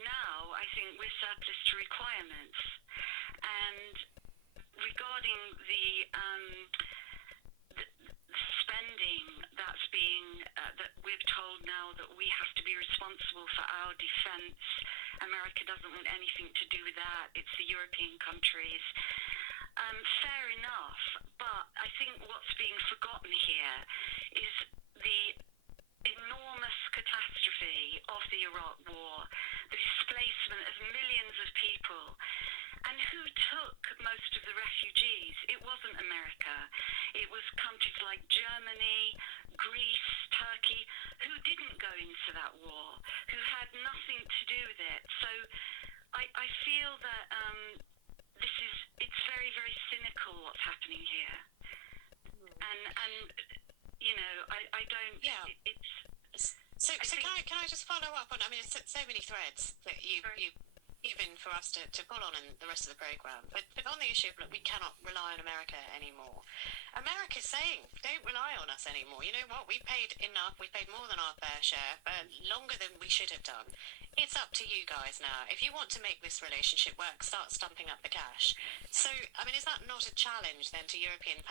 now I think we're surplus to requirements. And regarding the spending that's being that we're told now that we have to be responsible for our defence. America doesn't want anything to do with that. It's the European countries. Fair enough, but I think what's being forgotten here is the enormous catastrophe of the Iraq War, the displacement of millions of people. And who took most of the refugees? It wasn't America. It was countries like Germany, Greece, Turkey, who didn't go into that war, who had nothing to do with it. So I feel that it's very, very cynical what's happening here. And you know, I don't... Yeah. So can I just follow up on, I mean, it's so many threads that you've given for us to pull on in the rest of the programme. But on the issue of, look, we cannot rely on America anymore. America's saying, don't rely on us anymore. You know what? We paid enough. We paid more than our fair share, but longer than we should have done. It's up to you guys now. If you want to make this relationship work, start stumping up the cash. So, I mean, is that not a challenge then to European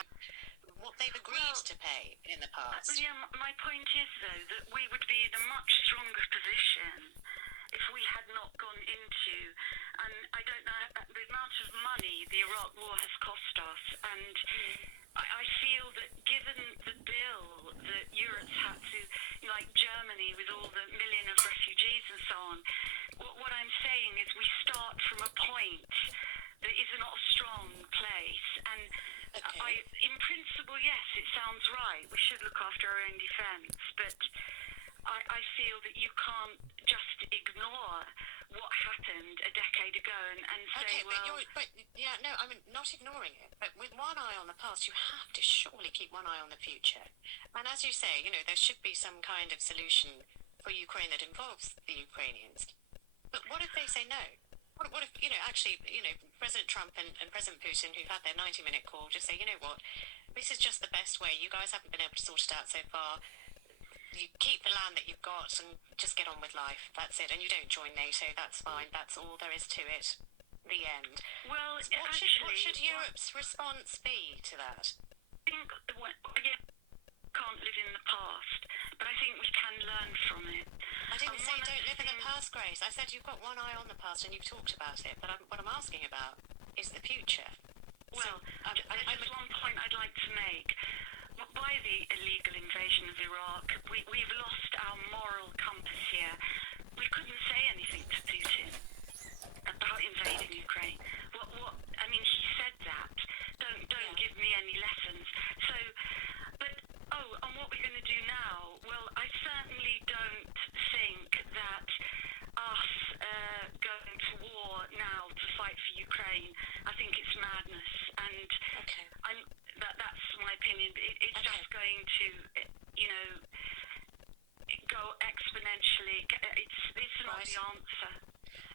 what they've agreed to pay in the past? Yeah, my point is, though, that we would be in a much stronger position if we had not gone into, and I don't know, the amount of money the Iraq War has cost us, and I feel that given the bill that Europe's had to, like Germany with all the million of refugees and so on, what I'm saying is we start from a point that is not a strong place, and in principle, yes, it sounds right, we should look after our own defence, but I feel that you can't just ignore what happened a decade ago and say, I'm not ignoring it, but with one eye on the past, you have to surely keep one eye on the future. And as you say, you know, there should be some kind of solution for Ukraine that involves the Ukrainians. But what if they say no? What if, you know, actually, you know, President Trump and President Putin, who've had their 90-minute call, just say, you know what, this is just the best way. You guys haven't been able to sort it out so far. You keep the land that you've got and just get on with life. That's it. And you don't join NATO. That's fine. That's all there is to it. The end. Well, what should Europe's response be to that? I think can't live in the past, but I think we can learn from it. I didn't say don't live in the past, Grace. I said you've got one eye on the past and you've talked about it, but what I'm asking about is the future. Well, there's one point I'd like to make. By the illegal invasion of Iraq, we've lost our moral compass here. We couldn't say anything to Putin about invading Ukraine. I mean, he said that. Don't give me any lessons. So, but and what we're going to do now? Well, I certainly don't think that us going to war now to fight for Ukraine, I think it's madness, and that's my opinion. It's just going to, you know, go exponentially. It's not the answer.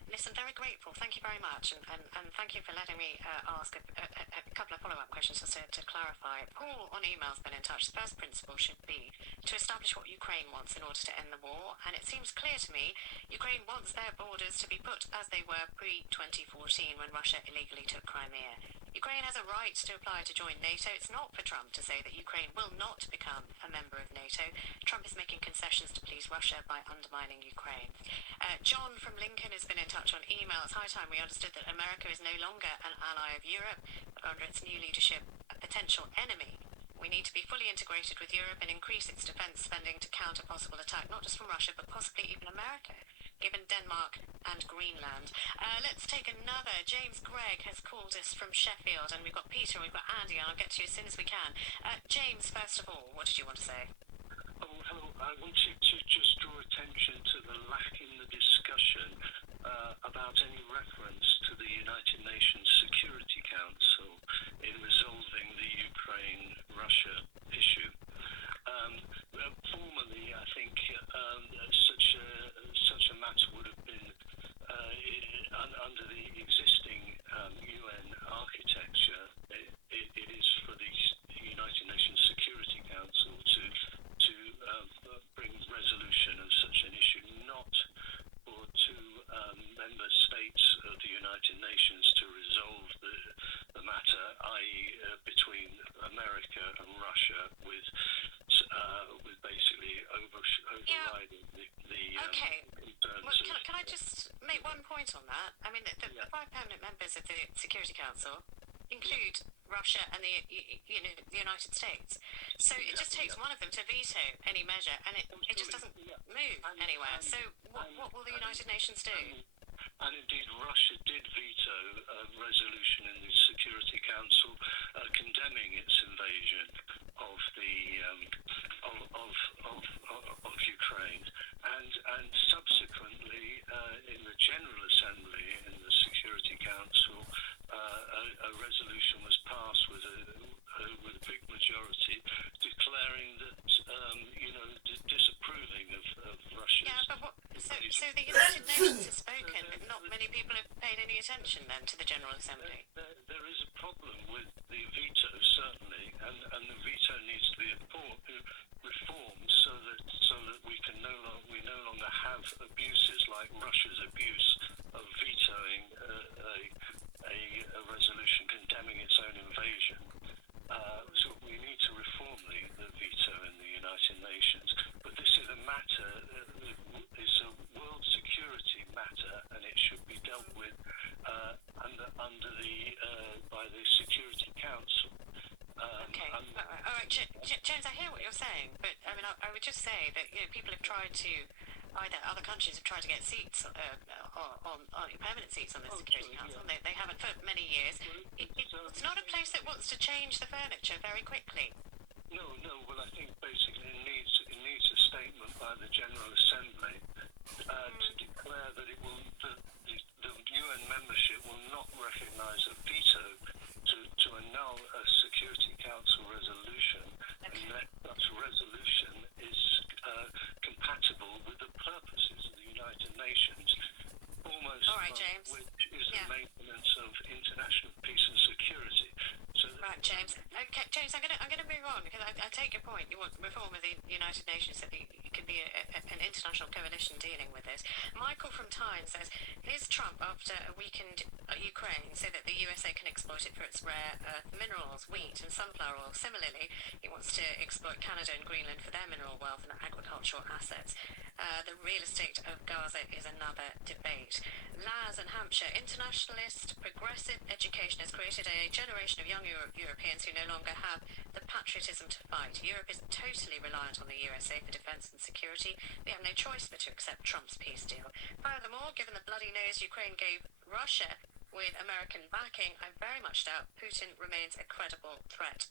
Listen, very grateful. Thank you very much, and thank you for letting me ask a couple of follow-up questions just to clarify. Paul on email's been in touch. The first principle should be to establish what Ukraine wants in order to end the war, and it seems clear to me Ukraine wants their borders to be put as they were pre-2014 when Russia illegally took Crimea. Ukraine has a right to apply to join NATO. It's not for Trump to say that Ukraine will not become a member of NATO. Trump is making concessions to please Russia by undermining Ukraine. John from Lincoln has been in touch on email. It's high time we understood that America is no longer an ally of Europe, but under its new leadership, a potential enemy. We need to be fully integrated with Europe and increase its defence spending to counter possible attack, not just from Russia, but possibly even America, given Denmark and Greenland. Let's take another. James Gregg has called us from Sheffield, and we've got Peter and we've got Andy, and I'll get to you as soon as we can. James, first of all, what did you want to say? Oh, hello. I wanted to just draw attention to the lack in the discussion about any reference to the United Nations Security Council in resolving the Ukraine-Russia issue. Formerly, I think such a matter would have been under the existing UN architecture. It is for the United Nations Security Council to bring resolution of such an issue. Okay. concerns Well, of... can I just make one point on that? I mean, the Yeah. 5 permanent members of the Security Council include Russia and the United States. So it just takes one of them to veto any measure, and it just doesn't move anywhere. So what will the United Nations do? And indeed, Russia did veto a resolution in the Security Council condemning its invasion of the of Ukraine, and subsequently in the General Assembly in the Security Council, a resolution was passed with a big majority declaring that disapproving of Russia's. Yeah, but so the United Nations has spoken, but not many people have paid any attention then to the General Assembly. There is a problem with the veto, certainly, and the veto needs to be reformed so that we no longer have abuses like Russia's abuse of vetoing a resolution condemning its own invasion. So we need to reform the veto in the United Nations. But this is a matter, it's a world security matter, and it should be dealt with by the Security Council. Okay. All right, James, I hear what you're saying, but I mean, I would just say that people have tried to, other countries have tried to get seats on permanent seats on the Security Council. Yeah. They haven't for many years. It's not a place that wants to change the furniture very quickly. No. Well, I think basically it needs a statement by the General Assembly to declare that the UN membership will not recognise a veto to annul a Security Council resolution, unless such resolution is compatible with the purposes of the United Nations, almost All right, James. which is Yeah. the maintenance of international peace and security. So Right, James. Okay, James, I'm gonna move on because I take your point. You want reform of the United Nations so that it can be an international coalition dealing with this. Michael from Tyne says, "Is Trump after a weakened Ukraine so that the USA can exploit it for its rare earth minerals, wheat and sunflower oil? Similarly, he wants to exploit Canada and Greenland for their mineral wealth and agricultural assets. The real estate of Gaza is another debate." Laz and Hampshire, internationalist progressive education has created a generation of young Europeans who no longer have the patriotism to fight. Europe is totally reliant on the USA for defence and security. We have no choice but to accept Trump's peace deal. Furthermore, given the bloody nose Ukraine gave Russia with American backing, I very much doubt Putin remains a credible threat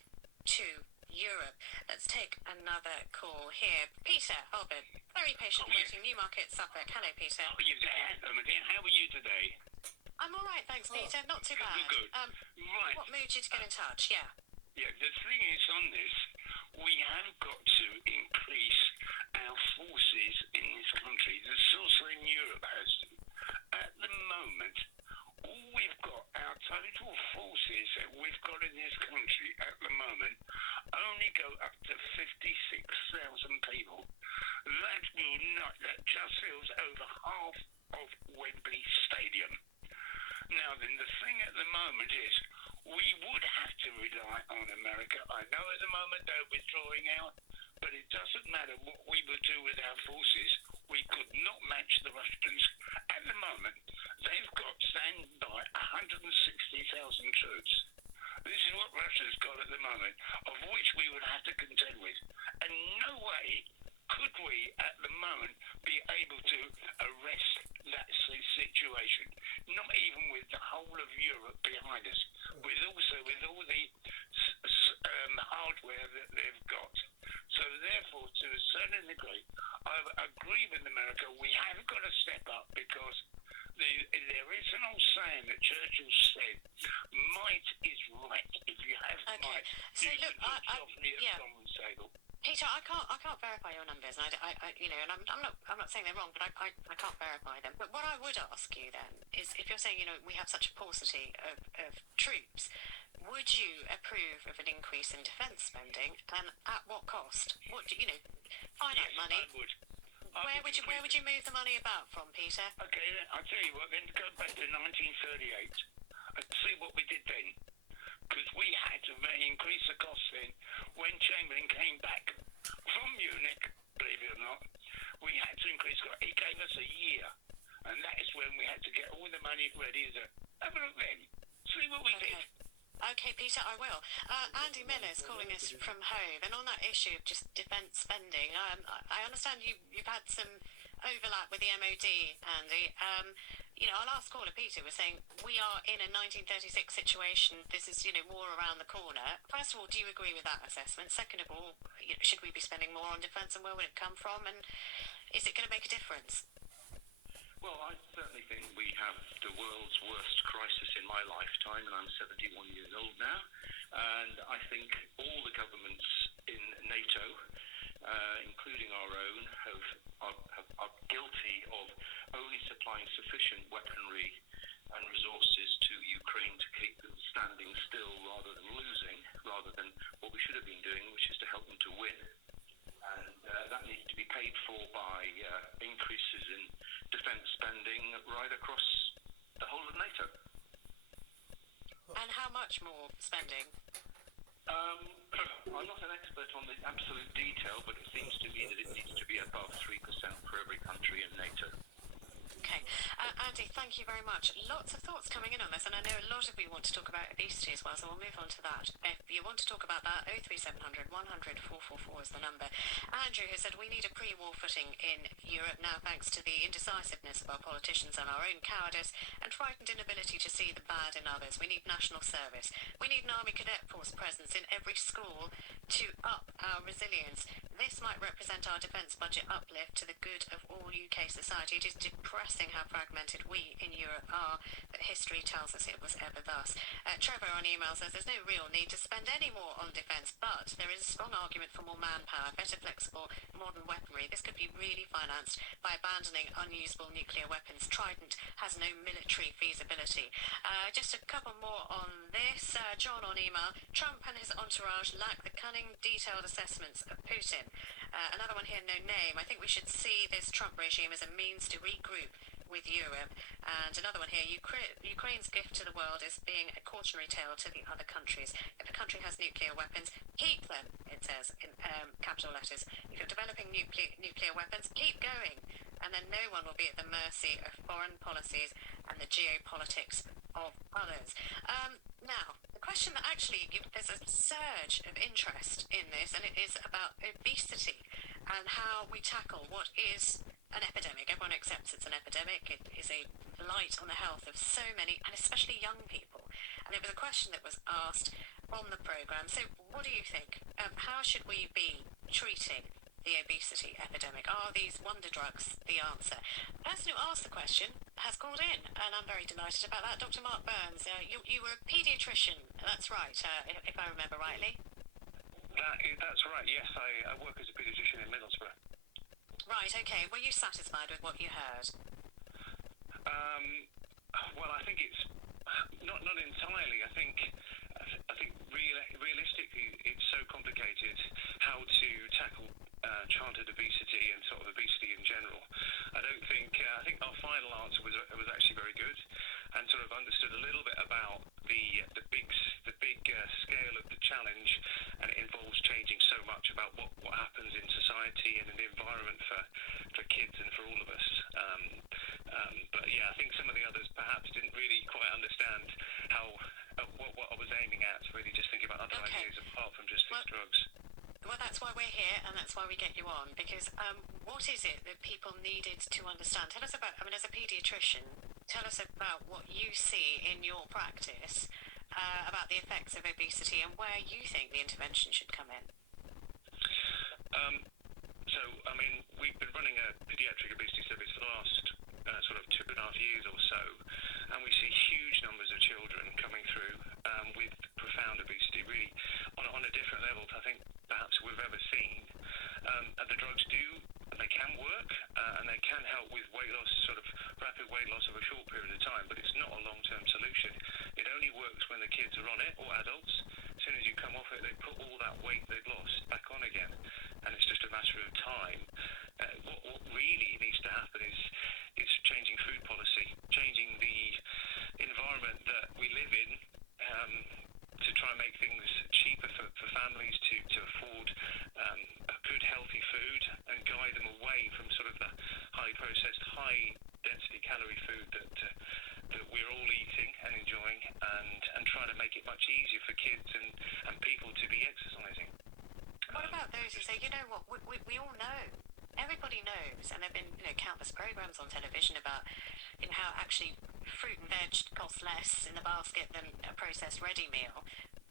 to Europe. Let's take another call here. Peter Holbert, very patient waiting, Newmarket, Suffolk. Hello, Peter. Oh, you're there, how are you today? I'm all right, thanks, Peter. Not too bad. Good. Right. What moved you to get in touch? Yeah. Yeah, the thing is on this, we have got to increase our forces in this country. Also in Europe has to. At the moment, all we've got, our total forces that we've got in this country at the moment only go up to 56,000 people. That just fills over half of Wembley Stadium. Now then, the thing at the moment is we would have to rely on America. I know at the moment they're withdrawing out, but it doesn't matter what we would do with our forces. We could not match the Russians. At the moment, they've got standby 160,000 troops. This is what Russia's got at the moment, of which we would have to contend with. And no way could we, at the moment, be able to arrest that situation. Not even with the whole of Europe behind us, with all the hardware that they've got. So therefore, to a certain degree, I agree with America. We have got to step up because there is an old saying that Churchill said, "Might is right. If you have might, So you look, can look softly at yeah. someone's table." Peter, I can't verify your numbers, and and I'm not saying they're wrong, but I can't verify them. But what I would ask you then is, if you're saying we have such a paucity of troops, would you approve of an increase in defence spending, and at what cost? What finite Yes, money? I would. Where would you move the money about from, Peter? Okay, I'll tell you what, then go back to 1938 and see what we did then. Because we had to increase the cost then. When Chamberlain came back from Munich, believe it or not, we had to increase the cost. He gave us a year, and that is when we had to get all the money ready. Have a look then. See what we did. Okay, Peter, I will. Andy Miller is calling us from Hove, and on that issue of just defence spending, I understand you've had some overlap with the MOD, Andy. Our last caller, Peter, was saying we are in a 1936 situation. This is, war around the corner. First of all, do you agree with that assessment? Second of all, should we be spending more on defence, and where would it come from? And is it going to make a difference? Well, I certainly think we have the world's worst crisis in my lifetime, and I'm 71 years old now. And I think all the governments in NATO, including our own, are guilty of only supplying sufficient weaponry and resources to Ukraine to keep them standing still rather than losing, rather than what we should have been doing, which is to help them to win. And that needs to be paid for by increases in defence spending right across the whole of NATO. And how much more spending? I'm not an expert on the absolute detail, but it seems to me that it needs to be above 3% for every country in NATO. Okay. Andy, thank you very much. Lots of thoughts coming in on this, and I know a lot of you want to talk about obesity as well, so we'll move on to that. If you want to talk about that, 03700 100 444 is the number. Andrew has said we need a pre-war footing in Europe now, thanks to the indecisiveness of our politicians and our own cowardice and frightened inability to see the bad in others. We need national service. We need an Army Cadet Force presence in every school to up our resilience. This might represent our defence budget uplift to the good of all UK society. It is depressing how fragmented we in Europe are, but history tells us it was ever thus. Trevor on email says there's no real need to spend any more on defence, but there is a strong argument for more manpower, better flexible, modern weaponry. This could be really financed by abandoning unusable nuclear weapons. Trident has no military feasibility. Just a couple more on this. John on email, Trump and his entourage lack the cunning, detailed assessments of Putin. Another one here, no name. I think we should see this Trump regime as a means to regroup with Europe. And another one here, Ukraine's gift to the world is being a cautionary tale to the other countries. If a country has nuclear weapons, keep them, it says in capital letters. If you're developing nuclear weapons, keep going. And then no one will be at the mercy of foreign policies and the geopolitics of others. Now, the question that actually, there's a surge of interest in this, and it is about obesity and how we tackle what is an epidemic. Everyone accepts it's an epidemic. It is a blight on the health of so many, and especially young people. And it was a question that was asked on the programme. So what do you think? How should we be treating the obesity epidemic? Are these wonder drugs the answer? The person who asked the question has called in, and I'm very delighted about that. Dr. Mark Burns, you were a paediatrician, that's right, if I remember rightly. That's right, yes. I work as a paediatrician in Middlesbrough. Right, okay. Were you satisfied with what you heard? Well, I think it's not entirely. I think realistically, it's so complicated how to tackle childhood obesity and sort of obesity in general. I think our final answer was actually very good, and sort of understood a little bit about the big scale of the challenge, and it involves changing so much about what happens in society and in the environment for kids and for all of us. But yeah, I think some of the others perhaps didn't really quite understand what I was aiming at. Really, just thinking about other ideas apart from just these drugs. Well, that's why we're here, and that's why we get you on, because what is it that people needed to understand? Tell us about, as a paediatrician, tell us about what you see in your practice about the effects of obesity and where you think the intervention should come in. We've been running a paediatric obesity service for the last sort of 2.5 years or so, and we see huge numbers of children coming through with profound obesity, really on a different level to I think perhaps we've ever seen. And the drugs they can work, and they can help with weight loss, sort of rapid weight loss of a short period of time, but it's not a long-term solution. It only works when the kids are on it, or adults. As soon as you come off it, they put all that weight they've lost back on again, and it's just a matter of time. What really needs to happen is changing food policy, changing the environment that we live in, to try and make things cheaper for families to afford a good healthy food, and guide them away from sort of the high highly processed, high-density calorie food that we're all eating and enjoying, and trying to make it much easier for kids and people to be exercising. What about those who say, you know what, we all know, everybody knows, and there have been countless programs on television about how actually fruit and veg cost less in the basket than a processed ready meal.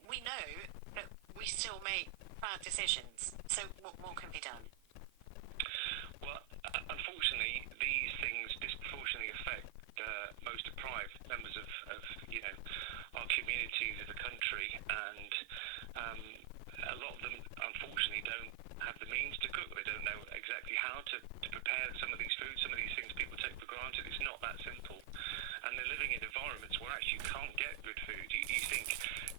We know, but we still make bad decisions. So what can be done? Well, unfortunately, these things disproportionately affect most deprived members of our communities of the country, and a lot of them, unfortunately, don't have the means to cook. They don't know exactly how to prepare some of these foods. Some of these things people take for granted. It's not that simple. And they're living in environments where actually you can't get good food. You think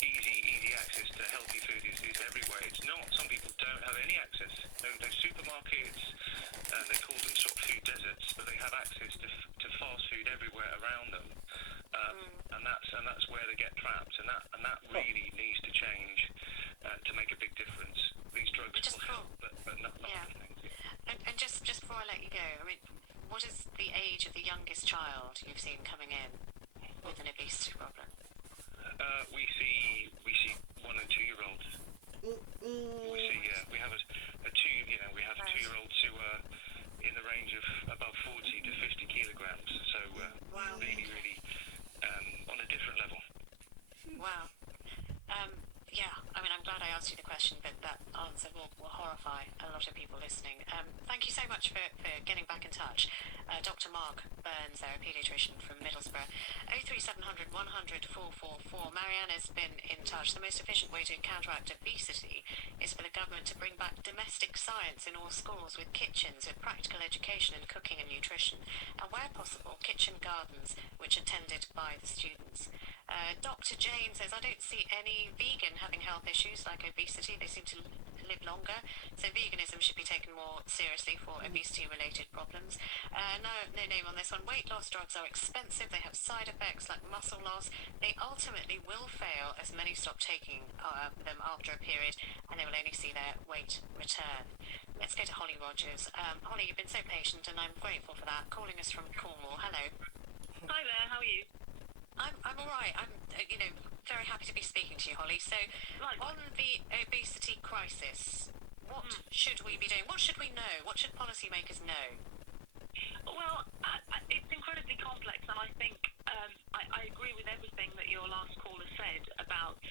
easy access to healthy food is everywhere. It's not. Some people don't have any access. Those supermarkets, they call them sort of food deserts, but they have access to fast food everywhere around them. And that's where they get trapped. And that really needs to change to make a big difference. These drugs will help, but not everything. And just before I let you go, I mean, what is the age of the youngest child you've seen coming in with an obesity problem? We see 1 and 2 year olds. We have a 2-year-olds who are in the range of above 40 to 50 kilograms. So really on a different level. Wow. Yeah, I mean, I'm glad I asked you the question, but that answer will horrify a lot of people listening. Thank you so much for getting back in touch. Dr. Mark Burns, a paediatrician from Middlesbrough. 03700 100 444. Marianne has been in touch. The most efficient way to counteract obesity is for the government to bring back domestic science in all schools, with kitchens, with practical education in cooking and nutrition, and where possible, kitchen gardens which are tended by the students. Dr. Jane says, I don't see any vegan having health issues like obesity. They seem to live longer, so veganism should be taken more seriously for obesity-related problems. No name on this one. Weight loss drugs are expensive. They have side effects like muscle loss. They ultimately will fail as many stop taking them after a period, and they will only see their weight return. Let's go to Holly Rogers. Holly, you've been so patient, and I'm grateful for that. Calling us from Cornwall. Hello. Hi there, how are you? I'm all right. I'm, very happy to be speaking to you, Holly. So, on the obesity crisis, what should we be doing? What should we know? What should policymakers know? Well, it's incredibly complex, and I think I agree with everything that your last caller said about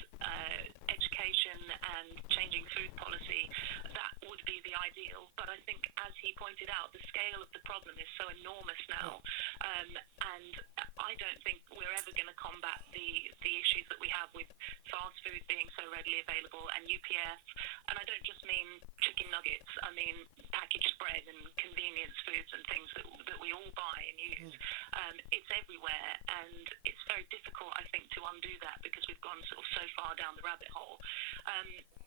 education and changing food policy. That would be the ideal, but I think, as he pointed out, the scale of the problem is so enormous now, and I don't think we're ever going to combat the issues that we have with fast food being so readily available and UPF, and I don't just mean chicken nuggets. I mean packaged bread and convenience foods and things that we all buy and use. It's everywhere, and it's very difficult, I think, to undo that because we've gone sort of so far down the rabbit hole.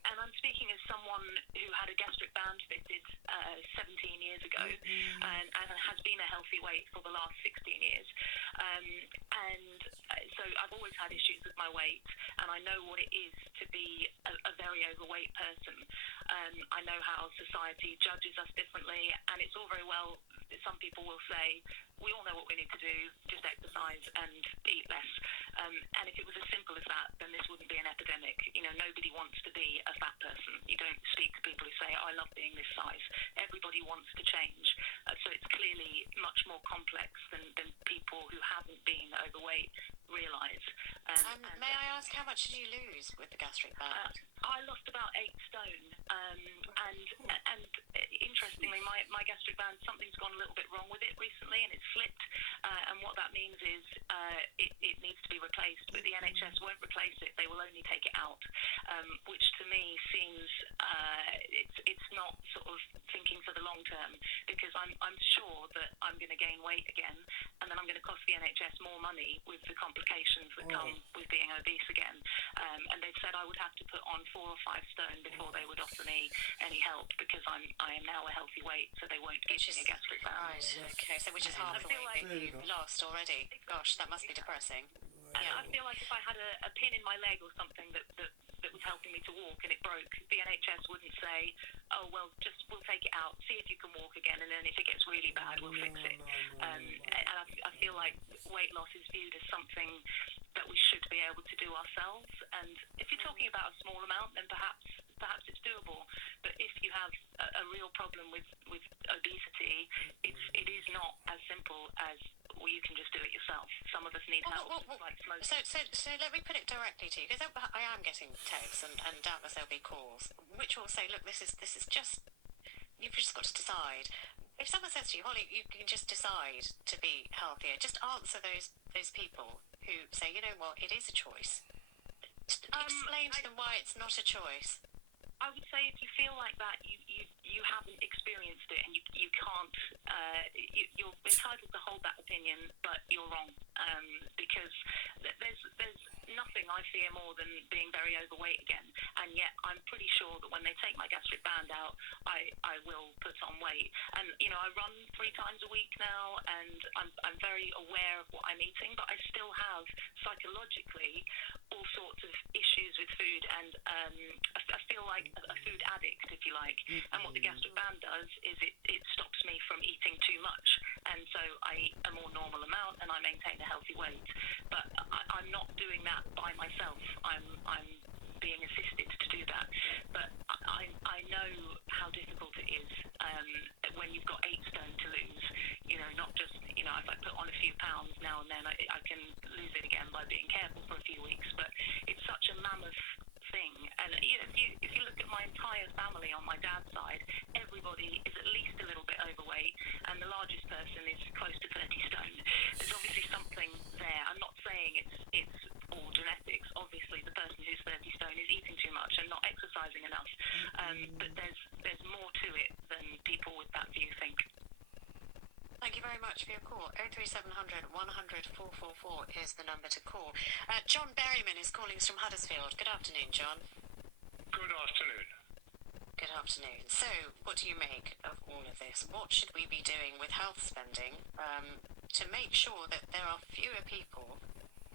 And I'm speaking as someone who had a gastric band fitted 17 years ago and has been a healthy weight for the last 16 years. So I've always had issues with my weight, and I know what it is to be a very overweight person. I know how society judges us differently, and it's all very well. Some people will say, we all know what we need to do, just exercise and eat less. And if it was as simple as that, then this wouldn't be an epidemic. Nobody wants to be a fat person. You don't speak to people who say, I love being this size. Everybody wants to change. So it's clearly much more complex than people who haven't been overweight realise. May I ask, how much did you lose with the gastric band? I lost about 8 stone, and interestingly, my gastric band, something's gone a little bit wrong with it recently, and it's slipped. And what that means is it needs to be replaced, but the NHS won't replace it; they will only take it out, which to me seems it's not sort of thinking for the long term, because I'm sure that I'm going to gain weight again, and then I'm going to cost the NHS more money with the complications that come with being obese again. And they've said I would have to put on 4 or 5 stone before they would offer me any help, because I am now a healthy weight, so they won't give me a gastric band. Right, okay, so which is half the weight that you've lost already. Gosh, that must be depressing. I feel like if I had a pin in my leg or something that that was helping me to walk and it broke, the NHS wouldn't say, oh, well, just we'll take it out, see if you can walk again, and then if it gets really bad, we'll fix it. And I feel like weight loss is viewed as something that we should be able to do ourselves. And if you're talking about a small amount, then perhaps it's doable. But if you have a real problem with obesity, it is not as simple as, well, you can just do it yourself. Some of us need help, like smoking. So let me put it directly to you, because I am getting texts and doubtless there'll be calls, which will say, look, this is just, you've just got to decide. If someone says to you, Holly, you can just decide to be healthier, just answer those people who say, you know what, it is a choice. Explain to them why it's not a choice. I would say if you feel like that, you haven't experienced it, and you can't. You're entitled to hold that opinion, but you're wrong, because there's nothing I fear more than being very overweight again. And yet I'm pretty sure that when they take my gastric band out, I will put on weight. And I run 3 times a week now, and I'm very aware of what I'm eating, but I still have psychologically all sorts of issues with food, and I feel like a food addict, if you like. And what the gastric band does is it stops me from eating too much, and so I eat a more normal amount and I maintain a healthy weight. But I'm not doing that by myself. I'm being assisted to do that. But I know how difficult it is when you've got 8 stone to lose. Not just if I put on a few pounds now and then, I can lose it again by being careful for a few weeks. But it's such a mammoth thing. And if you look at my entire family on my dad's side, everybody is at least a little bit overweight, and the largest person is close to 30 stone. There's obviously something there. I'm not saying it's all genetics. Obviously, the person who's 30 stone is eating too much and not exercising enough. But there's more to it than people with that view think. Thank you very much for your call. 03700 100 444 is the number to call. John Berryman is calling us from Huddersfield. Good afternoon, John. Good afternoon. Good afternoon. So, what do you make of all of this? What should we be doing with health spending to make sure that there are fewer people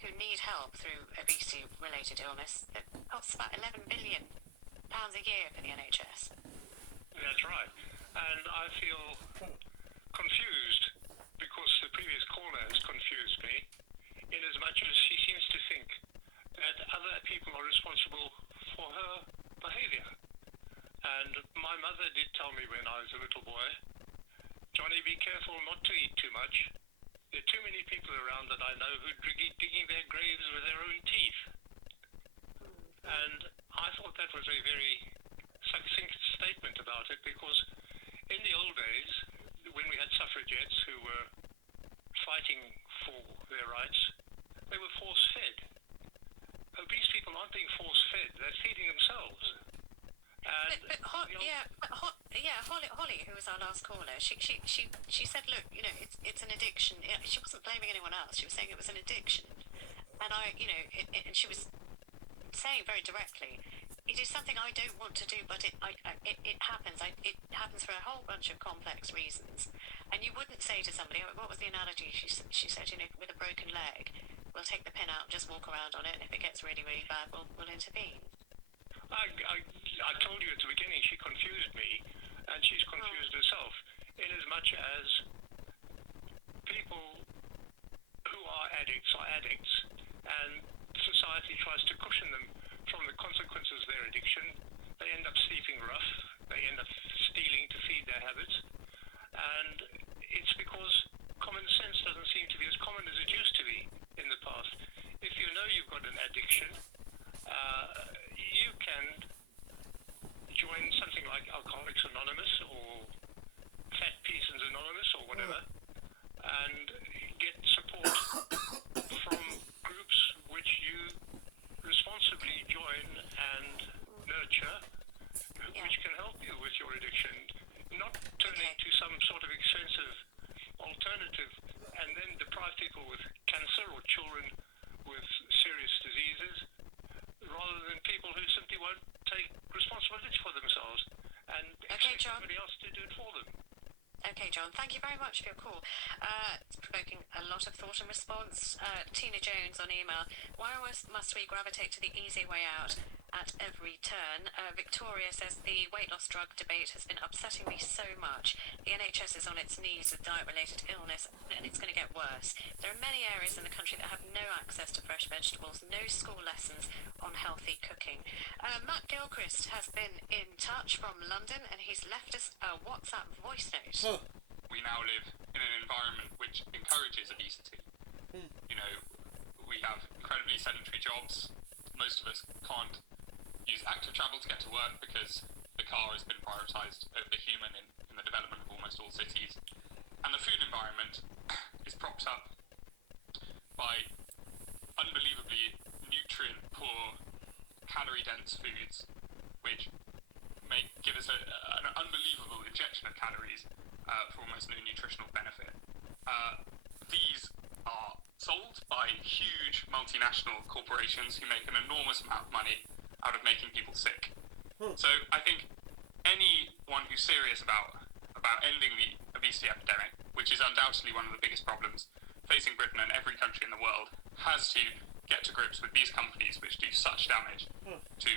who need help through obesity-related illness that costs about £11 billion a year for the NHS? That's right. And I feel confused because the previous caller has confused me in as much as she seems to think that other people are responsible for her behavior. And my mother did tell me when I was a little boy, Johnny, be careful not to eat too much. There are too many people around that I know who are digging their graves with their own teeth. And I thought that was a very succinct statement about it, because in the old days, when we had suffragettes who were fighting for their rights, they were force-fed. Obese people aren't being force-fed, they're feeding themselves. And Holly, who was our last caller, she said, look, it's an addiction. She wasn't blaming anyone else. She was saying it was an addiction. And and she was saying very directly, it is something I don't want to do, but it happens. It happens for a whole bunch of complex reasons. And you wouldn't say to somebody, what was the analogy? She said, with a broken leg, we'll take the pin out, just walk around on it, and if it gets really, really bad, we'll intervene. I told you at the beginning she confused me, and she's confused herself, in as much as people who are addicts, and society tries to cushion them from the consequences of their addiction. They end up sleeping rough, they end up stealing to feed their habits, and it's because common sense doesn't seem to be as common as it used to be in the past. If you know you've got an addiction, you can join something like Alcoholics Anonymous or Fat Peasants Anonymous or whatever, and get support from groups which you responsibly join and nurture, which can help you with your addiction, not turning to some sort of expensive alternative and then deprive people with cancer or children with serious diseases, rather than people who simply won't take responsibility for themselves and expect somebody else to do it for them. Okay, John, thank you very much for your call. It's provoking a lot of thought and response. Tina Jones on email, why must we gravitate to the easy way out at every turn. Victoria says the weight loss drug debate has been upsetting me so much. The NHS is on its knees with diet-related illness, and it's going to get worse. There are many areas in the country that have no access to fresh vegetables, no school lessons on healthy cooking. Matt Gilchrist has been in touch from London, and he's left us a WhatsApp voice note. We now live in an environment which encourages obesity. You know, we have incredibly sedentary jobs. Most of us can't use active travel to get to work because the car has been prioritised over the human in the development of almost all cities. And the food environment is propped up by unbelievably nutrient-poor, calorie-dense foods, which may give us an unbelievable injection of calories for almost no nutritional benefit. These are sold by huge multinational corporations who make an enormous amount of money out of making people sick. So I think anyone who's serious about ending the obesity epidemic, which is undoubtedly one of the biggest problems facing Britain and every country in the world, has to get to grips with these companies which do such damage to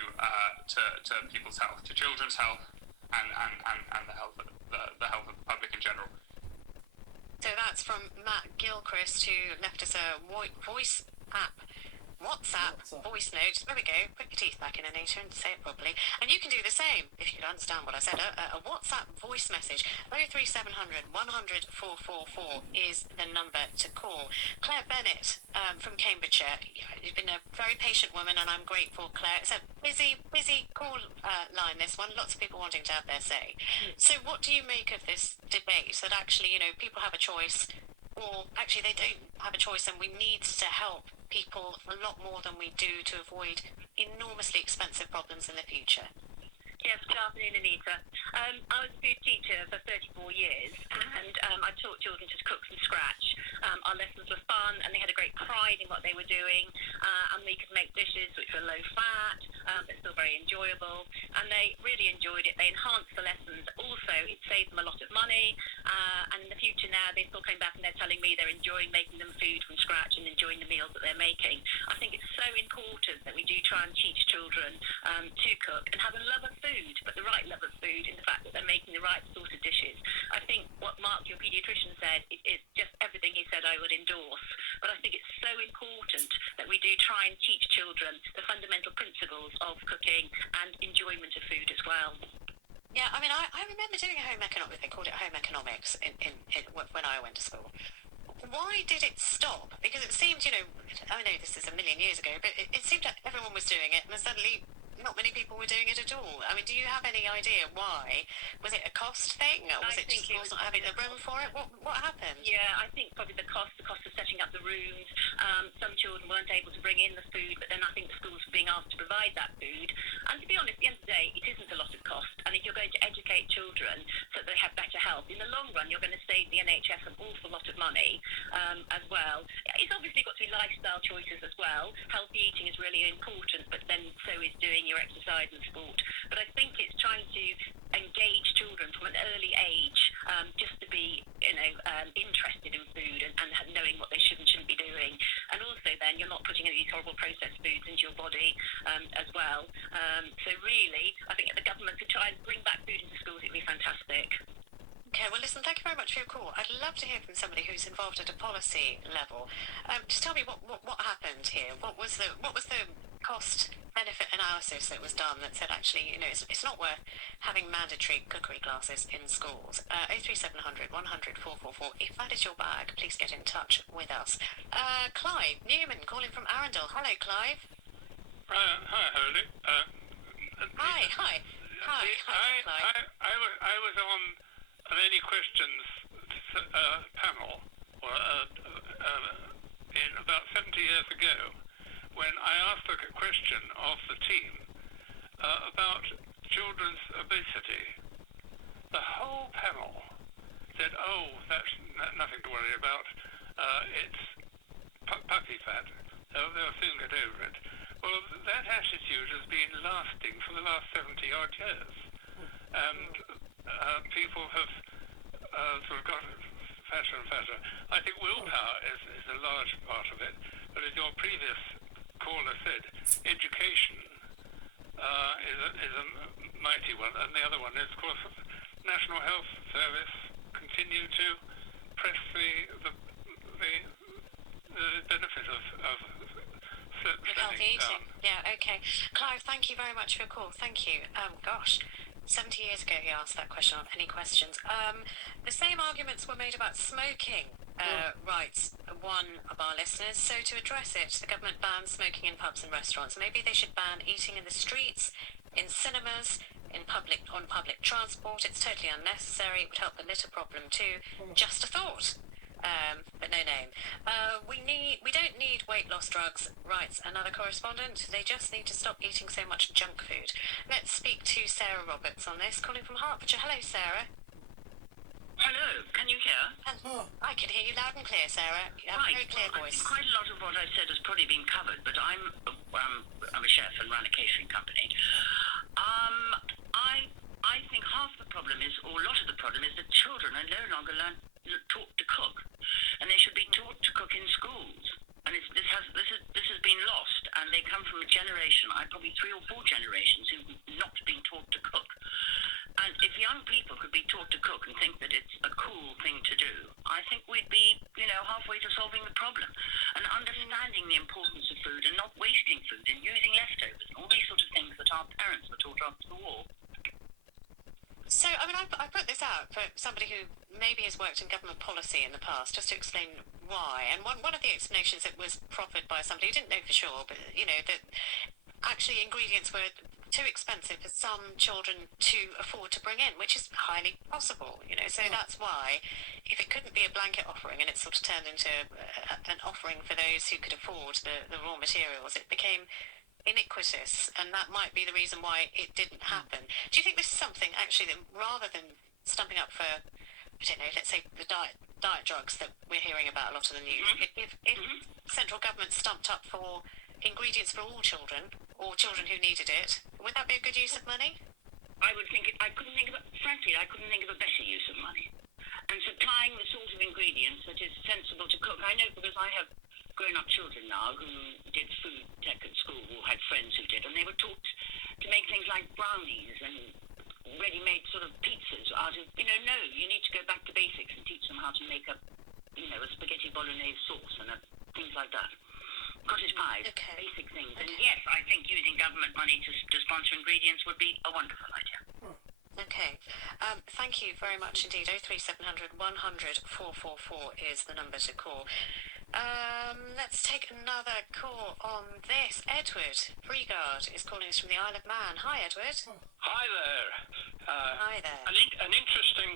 people's health, to children's health, and the health of the public in general. So that's from Matt Gilchrist, who left us a WhatsApp voice note. There we go. Put your teeth back in, Anita, and say it properly. And you can do the same if you can understand what I said. A WhatsApp voice message. 03700 100 444 is the number to call. Claire Bennett from Cambridgeshire. You've been a very patient woman, and I'm grateful, Claire. It's a busy call line, this one. Lots of people wanting to have their say. So what do you make of this debate that actually, people have a choice, or actually they don't have a choice, and we need to help people a lot more than we do to avoid enormously expensive problems in the future? Yes, good afternoon, Anita. I was a food teacher for 34 years, and I taught children to cook from scratch. Our lessons were fun, and they had a great pride in what they were doing, and we could make dishes which were low fat, but still very enjoyable, and they really enjoyed it. They enhanced the lessons. Also, it saved them a lot of money, and in the future now, they still came back and they're telling me they're enjoying making them food from scratch and enjoying the meals that they're making. I think it's so important that we do try and teach children to cook and have a love of food, but the right love of food in the fact that they're making the right sort of dishes. I think what Mark, your paediatrician, said is just everything he said I would endorse, but I think it's so important that we do try and teach children the fundamental principles of cooking and enjoyment of food as well. Yeah, I mean, I remember doing home economics. They called it home economics when I went to school. Why did it stop? Because it seemed, I know this is a million years ago, but it seemed that everyone was doing it, and then suddenly not many people were doing it at all. I mean, do you have any idea why? Was it a cost thing, or was it just schools not having the room for it? What happened? Yeah, I think probably the cost of setting up the rooms. Some children weren't able to bring in the food, but then I think the schools were being asked to provide that food. And to be honest, at the end of the day, it isn't a lot of cost. And if you're going to educate children so that they have better health, in the long run, you're going to save the NHS an awful lot of money as well. It's obviously got to be lifestyle choices as well. Healthy eating is really important, but then so is doing your exercise and sport. But I think it's trying to engage children from an early age, just to be, interested in food and knowing what they should and shouldn't be doing. And also then you're not putting any of these horrible processed foods into your body as well. So really, I think the government could try and bring back food into schools. It'd be fantastic. Okay, well, listen, thank you very much for your call. I'd love to hear from somebody who's involved at a policy level. Just tell me what happened here. What was the cost-benefit analysis that was done that said, actually, it's not worth having mandatory cookery classes in schools? 03700 100 444. If that is your bag, please get in touch with us. Clive Newman calling from Arundel. Hello, Clive. Hi, Holly. Hi, Clive. I was on an Any Questions panel in about 70 years ago, when I asked a question of the team about children's obesity. The whole panel said, "Oh, that's nothing to worry about. It's puppy fat. They'll soon get over it." Well, that attitude has been lasting for the last 70 odd years, and people have sort of got fatter and fatter. I think willpower is a large part of it, but as your previous caller said, education is a mighty one, and the other one is, of course, National Health Service continue to press the benefit of Healthy spending eating. down. Yeah, okay. Clive, thank you very much for your call. Thank you. Gosh, 70 years ago he asked that question. Any questions? The same arguments were made about smoking rights, one of our listeners. So to address it, the government bans smoking in pubs and restaurants. Maybe they should ban eating in the streets, in cinemas, on public transport. It's totally unnecessary. It would help the litter problem too. Just a thought. But no name. We don't need weight loss drugs. Writes another correspondent. They just need to stop eating so much junk food. Let's speak to Sarah Roberts on this, calling from Hertfordshire. Hello, Sarah. Hello, can you hear? I can hear you loud and clear, Sarah. You have a very clear well, I voice. think quite a lot of what I said has probably been covered, but I'm a chef and run a catering company. I think half the problem is, or a lot of the problem is, that children are no longer taught to cook, and they should be taught to cook in schools. And this has been lost, and they come from a generation, probably 3 or 4 generations, who've not been taught to cook. And if young people could be taught to cook and think that it's a cool thing to do, I think we'd be, halfway to solving the problem. And understanding the importance of food and not wasting food and using leftovers and all these sort of things that our parents were taught after the war. So, I put this out for somebody who maybe has worked in government policy in the past, just to explain why. And one of the explanations that was proffered by somebody who didn't know for sure, but, that actually ingredients were too expensive for some children to afford to bring in, which is highly possible, So that's why, if it couldn't be a blanket offering and it sort of turned into an offering for those who could afford the raw materials, it became iniquitous, and that might be the reason why it didn't happen. Do you think this is something actually that, rather than stumping up for, I don't know, let's say the diet drugs that we're hearing about a lot of the news, if central government stumped up for ingredients for all children, or children who needed it, would that be a good use of money? I couldn't think of a better use of money. And supplying the sort of ingredients that is sensible to cook. I know, because I have grown-up children now who did food tech at school, or had friends who did, and they were taught to make things like brownies and ready-made sort of pizzas out of, no, you need to go back to basics and teach them how to make a spaghetti bolognese sauce and things like that. Cottage pies, basic things. And yes, I think using government money to sponsor ingredients would be a wonderful idea. Okay. Thank you very much indeed. 03700 100 444 is the number to call. Let's take another call on this. Edward Freegard is calling us from the Isle of Man. Hi, Edward. Hi there. Hi there. An interesting